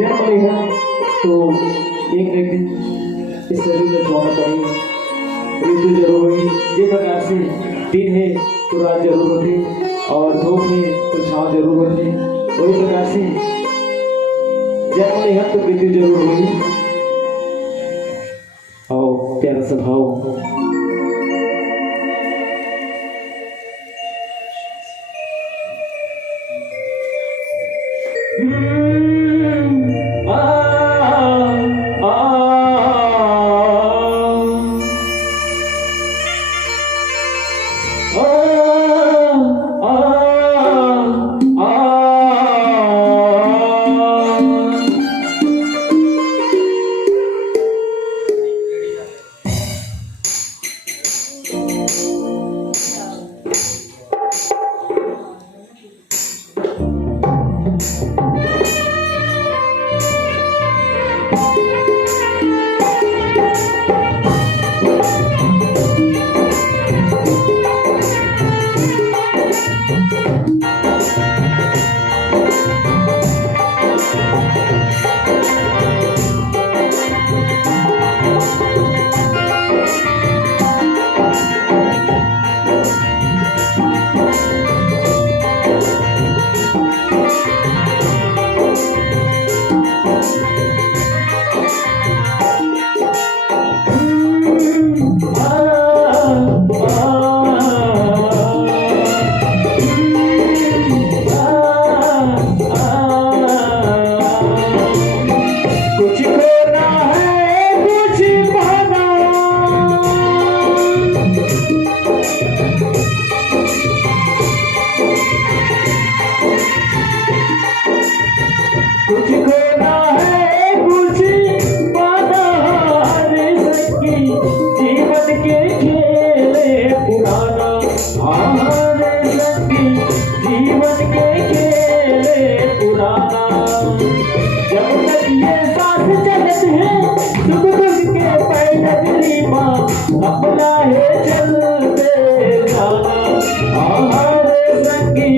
जय मलिहन तो एक न एक दिन इस शरीर में छोड़ना पड़ेगा, मृत्यु जरूर होगी। जिस प्रकार से दिन है तो रात जरूर होती और धूप है तो छाँव जरूर होती, वही प्रकार से जय मलिहन तो मृत्यु जरूर होगी। और प्यारा सा भाव अपना है चलते जाना, हमारे संगी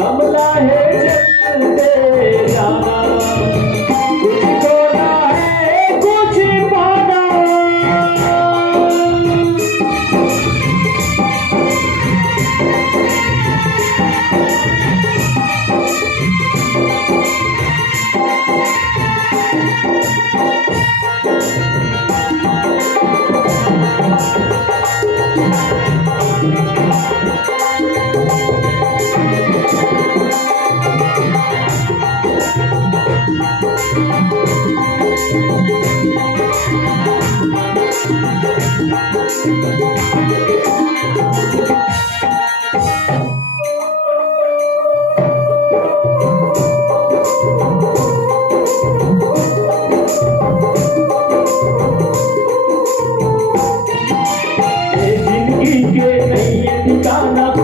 हमला है चलते जाना, कुछ खोना है कुछ पाना।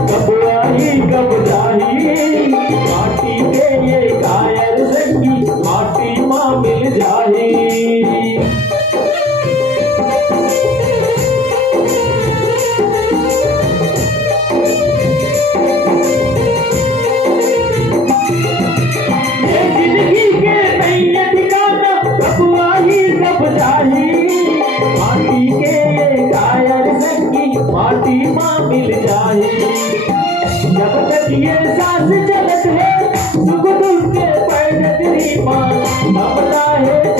कब आई कब जाही, माटी के ये कायर संगी माटी माँ मिल जाही। ये जिंदगी के नहीं है ठिकाना, कब आई कब जाही, माटी के ये कायर संगी माटी माँ मिल जाही। जब तक ये सांस चलत है सुख दुख के पैर तेरी माँ, हमला है